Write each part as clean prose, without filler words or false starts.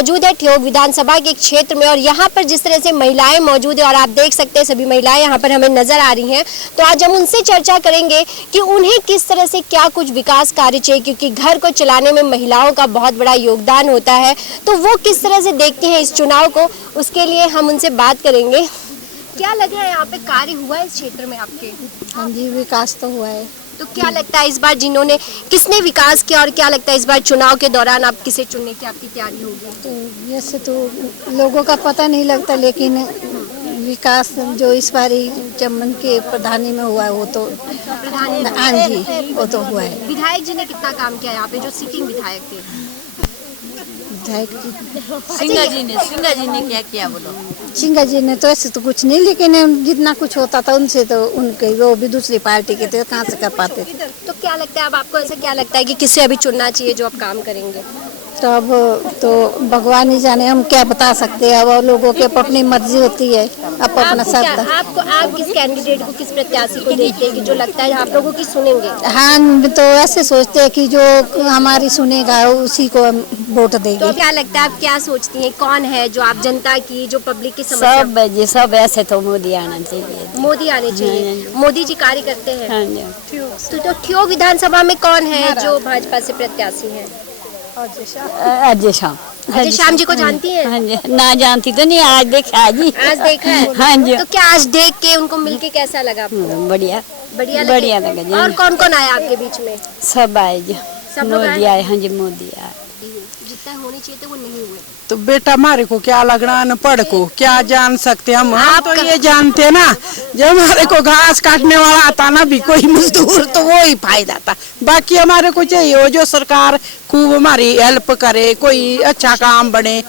मौजूद है ठियोग विधानसभा के क्षेत्र में और यहाँ पर जिस तरह से महिलाएं मौजूद है और आप देख सकते हैं सभी महिलाएं यहाँ पर हमें नजर आ रही हैं। तो आज हम उनसे चर्चा करेंगे कि उन्हें किस तरह से क्या कुछ विकास कार्य चाहिए, क्योंकि घर को चलाने में महिलाओं का बहुत बड़ा योगदान होता है। तो वो किस तरह से देखती हैं इस चुनाव को, उसके लिए हम उनसे बात करेंगे। क्या लग रहा है यहाँ पे कार्य हुआ है इस क्षेत्र में आपके? हाँ जी, विकास तो हुआ है। तो क्या लगता है इस बार किसने विकास किया और क्या लगता है इस बार चुनाव के दौरान आप किसे चुनने की आपकी तैयारी होगी? तो वैसे तो लोगों का पता नहीं लगता, लेकिन विकास जो इस बार चमन के प्रधानी में हुआ है वो तो हाँ जी वो तो हुआ है। विधायक जी ने कितना काम किया यहाँ पे, जो सिटिंग विधायक थे? सिंगा जी ने क्या किया बोलो? सिंगा जी ने तो ऐसे तो कुछ नहीं, लेकिन जितना कुछ होता था उनसे तो उनके वो भी दूसरी पार्टी के थे, कहाँ से कर पाते। तो क्या लगता है अब आपको, ऐसा क्या लगता है कि किसे अभी चुनना चाहिए जो आप काम करेंगे? तो अब तो भगवान ही जाने, हम क्या बता सकते हैं। अब लोगों की अपनी मर्जी होती है, अब अपना सब। आप किस कैंडिडेट को, किस प्रत्याशी को देखते हैं कि जो लगता है आप लोगों की सुनेंगे? हाँ, तो ऐसे सोचते हैं कि जो हमारी सुनेगा उसी को हम वोट देंगे। तो क्या लगता है, आप क्या सोचती हैं, कौन है जो आप जनता की, जो पब्लिक की समस्या? सब ऐसे तो मोदी आना चाहिए। मोदी आने चाहिए। मोदी जी कार्य करते हैं। हाँ, तो ठियोग विधानसभा में कौन है जो भाजपा से प्रत्याशी है? अजय श्याम जी को जानती हैं? हाँ जी, ना जानती तो नहीं, आज देखा जी। आज देखा है? हाँ जी। तो क्या आज देख के उनको मिलके कैसा लगा आपको? बढ़िया बढ़िया लगा जी। और कौन कौन आया आपके बीच में? सब आए जी, सब लोग मोदी आए। हाँ जी, मोदी आए। जितना होने चाहिए थे वो नहीं हुए। तो बेटा हमारे को क्या लगना, अनपढ़ को क्या जान सकते हम तो ये जानते ना, जब हमारे को घास काटने वाला आता ना भी कोई मजदूर तो वो ही फायदा था। बाकी हमारे को चाहिए वो जो सरकार खूब हमारी हेल्प करे, कोई अच्छा काम बने,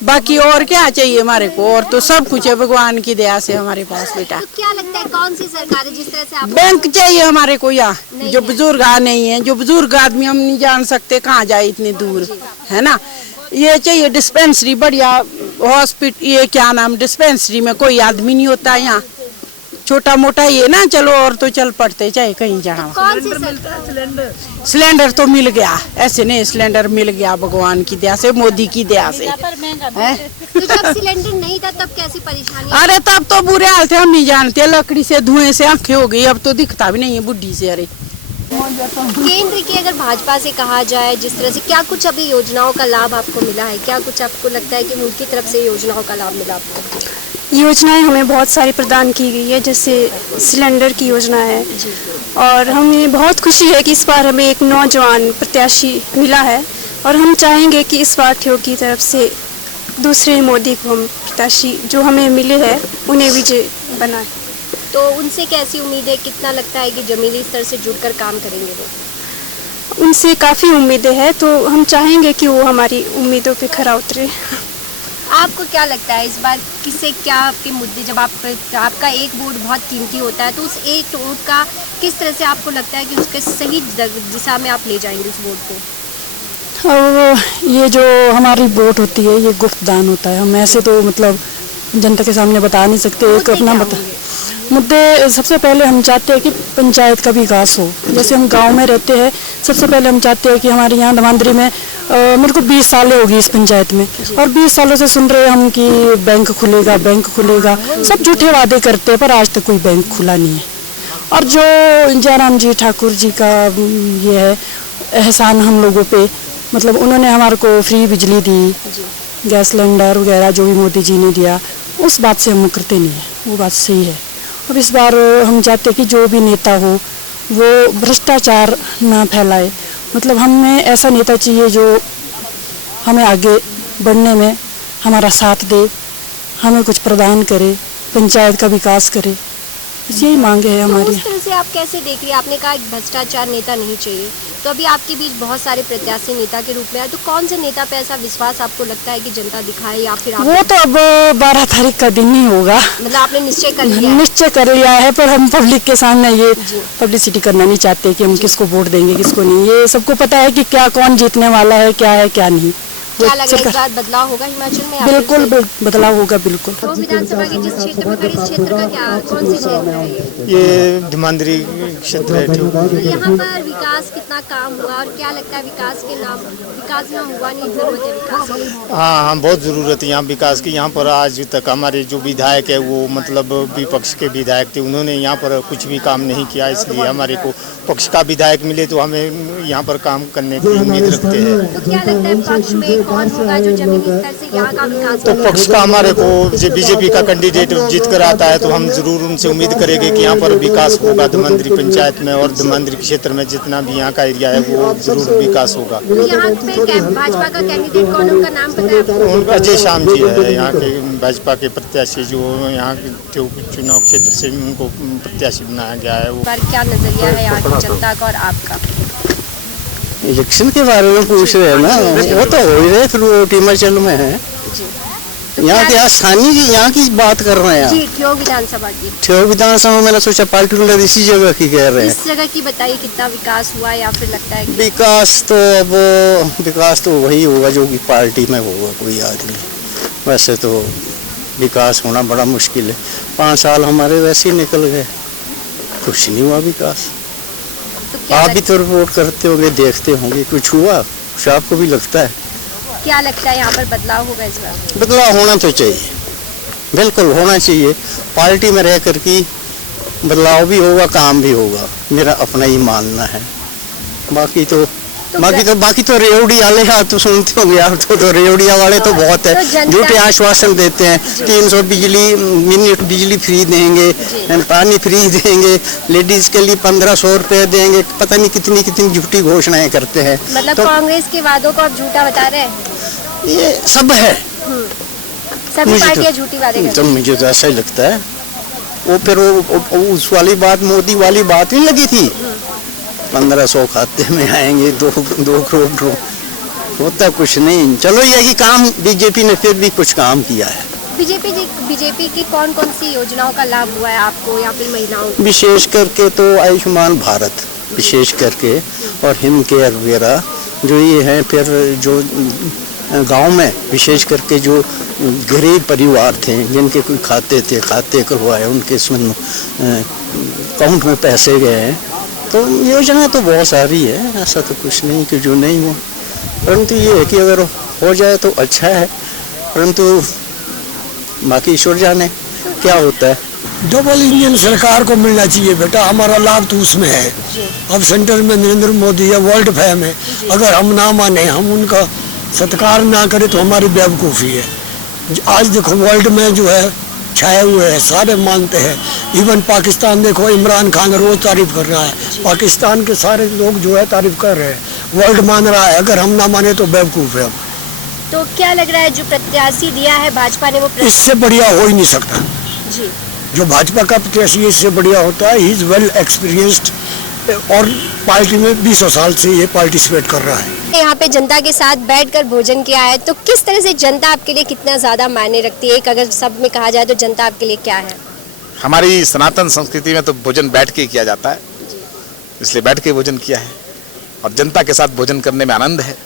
बाकी और क्या चाहिए हमारे को? और तो सब कुछ है भगवान की दया से हमारे पास बेटा। तो क्या लगता है कौन सी सरकार है जिस तरह से आप? बैंक चाहिए हमारे को, यहाँ जो बुजुर्ग नहीं है, जो बुजुर्ग आदमी हम नहीं जान सकते कहाँ जाए इतनी दूर, है ना। ये चाहिए डिस्पेंसरी बढ़िया हॉस्पिटल, ये क्या नाम डिस्पेंसरी में कोई आदमी नहीं होता यहाँ, छोटा मोटा ये ना चलो और तो चल पड़ते चाहे कहीं जाना। सिलेंडर तो मिल गया, ऐसे नहीं सिलेंडर मिल गया भगवान की दया से, मोदी की दया से। तो जब सिलेंडर नहीं था तब कैसी परेशानी? अरे तब तो बुरे हाल थे, हम नहीं जानते, लकड़ी से धुएं से आंखें हो गई, अब तो दिखता भी नहीं है बुढ़ी से। अरे केंद्र की अगर भाजपा से कहा जाए, जिस तरह से क्या कुछ अभी योजनाओं का लाभ आपको मिला है, क्या कुछ आपको लगता है कि उनकी तरफ से योजनाओं का लाभ मिला आपको? योजनाएं हमें बहुत सारी प्रदान की गई है, जैसे सिलेंडर की योजना है, और हमें बहुत खुशी है कि इस बार हमें एक नौजवान प्रत्याशी मिला है और हम चाहेंगे कि इस बार ठियोग की तरफ से दूसरे मोदी को हम प्रत्याशी जो हमें मिले हैं उन्हें विजय बनाए। तो उनसे कैसी उम्मीद है, कितना लगता है कि जमीनी स्तर से जुड़कर काम करेंगे वो? उनसे काफ़ी उम्मीदें हैं, तो हम चाहेंगे कि वो हमारी उम्मीदों पे खरा उतरे। आपको क्या लगता है इस बार किसे क्या आपके मुद्दे, जब आपका एक वोट बहुत कीमती होता है, तो उस एक वोट का किस तरह से आपको लगता है कि उसके सही दिशा में आप ले जाएंगे उस वोट को? और ये जो हमारी वोट होती है ये गुप्त दान होता है, हम ऐसे तो मतलब जनता के सामने बता नहीं सकते। एक अपना मुद्दे सबसे पहले हम चाहते हैं कि पंचायत का विकास हो। जैसे हम गांव में रहते हैं, सबसे पहले हम चाहते हैं कि हमारे यहाँ धमांद्री में मेरे को 20 सालें होगी इस पंचायत में, और 20 सालों से सुन रहे हम कि बैंक खुलेगा बैंक खुलेगा, सब झूठे वादे करते हैं पर आज तक कोई बैंक खुला नहीं है। और जो जयराम जी ठाकुर जी का ये है एहसान हम लोगों पे, मतलब उन्होंने हमारे को फ्री बिजली दी, गैस सिलेंडर वगैरह जो भी मोदी जी ने दिया, उस बात से हम मुकरते नहीं है, वो बात सही है। अब इस बार हम चाहते हैं कि जो भी नेता हो वो भ्रष्टाचार ना फैलाए, मतलब हमें ऐसा नेता चाहिए जो हमें आगे बढ़ने में हमारा साथ दे, हमें कुछ प्रदान करे, पंचायत का विकास करे, यही मांगे है हमारी। तो उस तरह से आप कैसे देख रही हैं? आपने कहा भ्रष्टाचार नेता नहीं चाहिए, तो अभी आपके बीच बहुत सारे प्रत्याशी नेता के रूप में आए, तो कौन से नेता पे ऐसा विश्वास आपको लगता है कि जनता दिखाए, या फिर वो तो अब 12 तारीख का दिन ही होगा, मतलब आपने निश्चय कर लिया है? निश्चय कर लिया है, पर हम पब्लिक के सामने ये पब्लिसिटी करना नहीं चाहते कि हम किसको वोट देंगे किसको नहीं। ये सबको पता है कि क्या कौन जीतने वाला है क्या नहीं, क्या लग रहा है इस बार बदलाव होगा हिमाचल में? बिल्कुल बदलाव होगा बिल्कुल। तो विधानसभा के जिस क्षेत्र में खड़े, इस क्षेत्र का क्या, कौन सी क्षेत्र है ये? ये धीमांद्री क्षेत्र है। तो यहाँ पर विकास कितना काम हुआ और क्या लगता है विकास के नाम, विकास यहाँ हुआ नहीं, जरूरत है विकास की? हाँ, बहुत ज़रूरत है यहाँ विकास की। यहाँ पर आज तक हमारे जो विधायक है वो मतलब विपक्ष के विधायक थे, उन्होंने यहाँ पर कुछ भी काम नहीं किया, इसलिए हमारे को पक्ष का विधायक मिले तो हमें यहाँ पर काम करने की उम्मीद रखते हैं। तो क्या लगता है पक्ष में कौन होगा जो जमीनी स्तर से यहाँ का विकास तो पक्ष का हमारे को जो बीजेपी का कैंडिडेट जीत कर आता है तो हम जरूर उनसे उम्मीद करेंगे कि यहाँ पर विकास होगा धीमांद्री पंचायत में और धीमांद्री क्षेत्र में जितना भी यहाँ का एरिया है वो जरूर विकास होगा। तो यहाँ पे भाजपा का कैंडिडेट कौन, उनका नाम पता है आपको? उनका अजय श्याम जी है, यहाँ के भाजपा के प्रत्याशी जो यहाँ के चुनाव क्षेत्र से उनको प्रत्याशी बनाया गया है। वो पर क्या नजरिया है यहाँ की जनता का और आपका? इलेक्शन के बारे में पूछ रहे हैं ना, वो तो हो ही रहे, फिर वो हिमाचल में है। तो यहाँ की आसानी की यहाँ की बात कर रहे हैं। जी, ठियोग विधानसभा की। ठियोग विधानसभा मैंने सोचा पार्टिकुलर इसी जगह की कह रहे हैं। इस जगह की बताइए कितना विकास हुआ या फिर लगता है कि विकास तो वही होगा जो कि पार्टी में होगा कोई आदमी। वैसे तो विकास होना बड़ा मुश्किल है। 5 साल हमारे वैसे ही निकल गए, कुछ नहीं हुआ विकास। तो आप भी तो रिपोर्ट करते होंगे, देखते होंगे, कुछ हुआ कुछ आपको भी लगता है? क्या लगता है यहाँ पर बदलाव होगा इस बार? बदलाव होना तो चाहिए, बिल्कुल होना चाहिए। पार्टी में रह कर की बदलाव भी होगा, काम भी होगा, मेरा अपना ही मानना है। बाकी तो रेवड़ी वाले आप तो सुनते होंगे आप तो रेवड़िया वाले तो बहुत है, झूठे आश्वासन देते हैं। 300 मिनट बिजली फ्री देंगे, पानी फ्री देंगे, लेडीज के लिए 1500 रुपए देंगे, पता नहीं कितनी कितनी झूठी घोषणाएं करते हैं। मतलब तो कांग्रेस के वादों को आप झूठा बता रहे हैं? ये सब है, सभी पार्टियां झूठी वादे करती हैं। तो मुझे तो ऐसा ही लगता है। वो फिर उस वाली बात, मोदी वाली बात नहीं लगी थी, 1500 खाते में आएंगे, 2 करोड़, होता कुछ नहीं। चलो ये कि काम बीजेपी ने फिर भी कुछ काम किया है। बीजेपी की कौन कौन सी योजनाओं का लाभ हुआ है आपको या फिर महिलाओं को? विशेष करके तो आयुष्मान भारत विशेष करके और हिम केयर वगैरह जो ये हैं। फिर जो गांव में विशेष करके जो गरीब परिवार थे जिनके कोई खाते खुलवाए, उनके अकाउंट में पैसे गए हैं। तो योजना तो बहुत सारी है, ऐसा तो कुछ नहीं कि जो नहीं हो, परंतु ये है कि अगर हो जाए तो अच्छा है, परंतु बाकी ईश्वर जाने क्या होता है। डबल इंजन सरकार को मिलना चाहिए बेटा, हमारा लाभ तो उसमें है। अब सेंटर में नरेंद्र मोदी है, वर्ल्ड फेम है, अगर हम ना माने, हम उनका सत्कार ना करें तो हमारी बेवकूफ़ी है। आज देखो वर्ल्ड में जो है छाए हुए हैं, सारे मानते हैं। इवन पाकिस्तान देखो, इमरान खान रोज तारीफ कर रहा है, पाकिस्तान के सारे लोग जो है तारीफ कर रहे हैं, वर्ल्ड मान रहा है। अगर हम ना माने तो बेवकूफ़ है हम। तो क्या लग रहा है जो प्रत्याशी दिया है भाजपा ने वो इससे बढ़िया हो ही नहीं सकता जी। जो भाजपा का प्रत्याशी इससे बढ़िया होता है। ही इज वेल एक्सपीरियंस्ड और पार्टी में 20 साल से ये पार्टिसिपेट कर रहा है। यहाँ पे जनता के साथ बैठकर भोजन किया है, तो किस तरह से जनता आपके लिए कितना ज्यादा मायने रखती है? अगर सब में कहा जाए तो जनता आपके लिए क्या है? हमारी सनातन संस्कृति में तो भोजन बैठ के किया जाता है, इसलिए बैठ के भोजन किया है और जनता के साथ भोजन करने में आनंद है।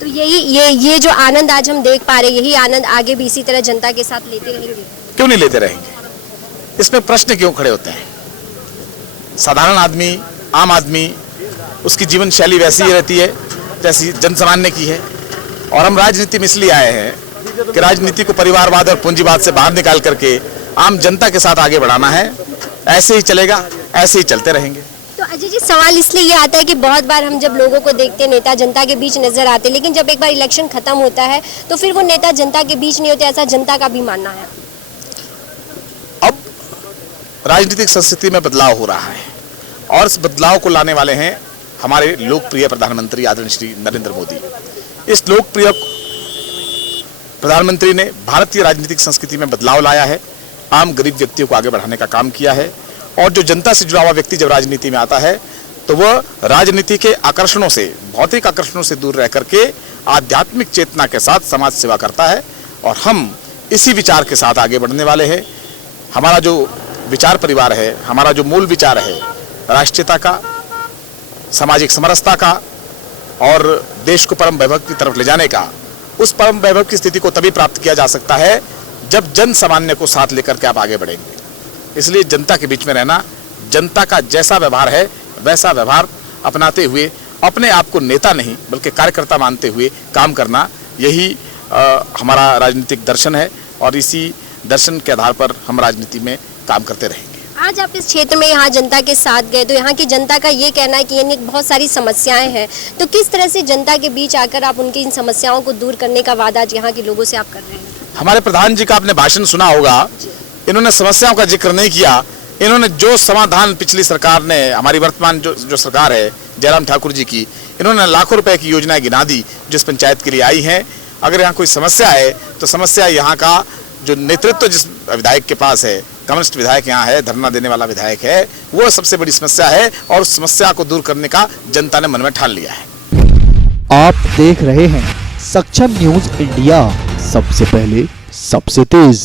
तो ये जो आनंद आज हम देख पा रहे हैं, यही आनंद आगे भी इसी तरह जनता के साथ लेते रहेंगे? क्यों नहीं लेते रहेंगे? इसमें प्रश्न क्यों खड़े होते हैं? साधारण आदमी, आम आदमी, उसकी जीवन शैली वैसी ही रहती है जैसी जनसामान्य की है। और हम राजनीति में इसलिए आए हैं कि राजनीति को परिवारवाद और पूंजीवाद से बाहर निकाल करके आम जनता के साथ आगे बढ़ाना है। ऐसे ही चलेगा, ऐसे ही चलते रहेंगे। तो अजय जी, सवाल इसलिए ये आता है कि बहुत बार हम जब लोगों को देखते हैं, नेता जनता के बीच नजर आते हैं, लेकिन जब एक बार इलेक्शन खत्म होता है तो फिर वो नेता जनता के बीच नहीं होते, ऐसा जनता का भी मानना है। अब राजनीतिक संस्कृति में बदलाव हो रहा है और इस बदलाव को लाने वाले हैं हमारे लोकप्रिय प्रधानमंत्री आदरणीय श्री नरेंद्र मोदी। इस लोकप्रिय प्रधानमंत्री ने भारतीय राजनीतिक संस्कृति में बदलाव लाया है, आम गरीब व्यक्तियों को आगे बढ़ाने का काम किया है। और जो जनता से जुड़ा हुआ व्यक्ति जब राजनीति में आता है तो वह राजनीति के आकर्षणों से, भौतिक आकर्षणों से दूर रह करके आध्यात्मिक चेतना के साथ समाज सेवा करता है। और हम इसी विचार के साथ आगे बढ़ने वाले हैं। हमारा जो विचार परिवार है, हमारा जो मूल विचार है राष्ट्रीयता का, सामाजिक समरसता का और देश को परम वैभव की तरफ ले जाने का, उस परम वैभव की स्थिति को तभी प्राप्त किया जा सकता है जब जन सामान्य को साथ लेकर के आप आगे बढ़ेंगे। इसलिए जनता के बीच में रहना, जनता का जैसा व्यवहार है वैसा व्यवहार अपनाते हुए अपने आप को नेता नहीं बल्कि कार्यकर्ता मानते हुए काम करना, यही हमारा राजनीतिक दर्शन है और इसी दर्शन के आधार पर हम राजनीति में काम करते रहेंगे। आज आप इस क्षेत्र में यहाँ जनता के साथ गए तो यहाँ की जनता का ये कहना है कि यानी बहुत सारी समस्याएं हैं, तो किस तरह से जनता के बीच आकर आप उनकी इन समस्याओं को दूर करने का वादा यहाँ के लोगों से आप कर रहे हैं? हमारे प्रधान जी का आपने भाषण सुना होगा, इन्होंने समस्याओं का जिक्र नहीं किया। इन्होंने जो समाधान पिछली सरकार ने, हमारी वर्तमान जो सरकार है जयराम ठाकुर जी की, इन्होंने लाखों रुपए की योजनाएं गिना दी जिस पंचायत के लिए आई हैं। अगर यहाँ कोई समस्या है तो समस्या यहाँ का जो नेतृत्व जिस विधायक के पास है, कम्युनिस्ट विधायक यहाँ है, धरना देने वाला विधायक है, वो सबसे बड़ी समस्या है और उस समस्या को दूर करने का जनता ने मन में ठान लिया है। आप देख रहे हैं सक्षम न्यूज इंडिया, सबसे पहले सबसे तेज।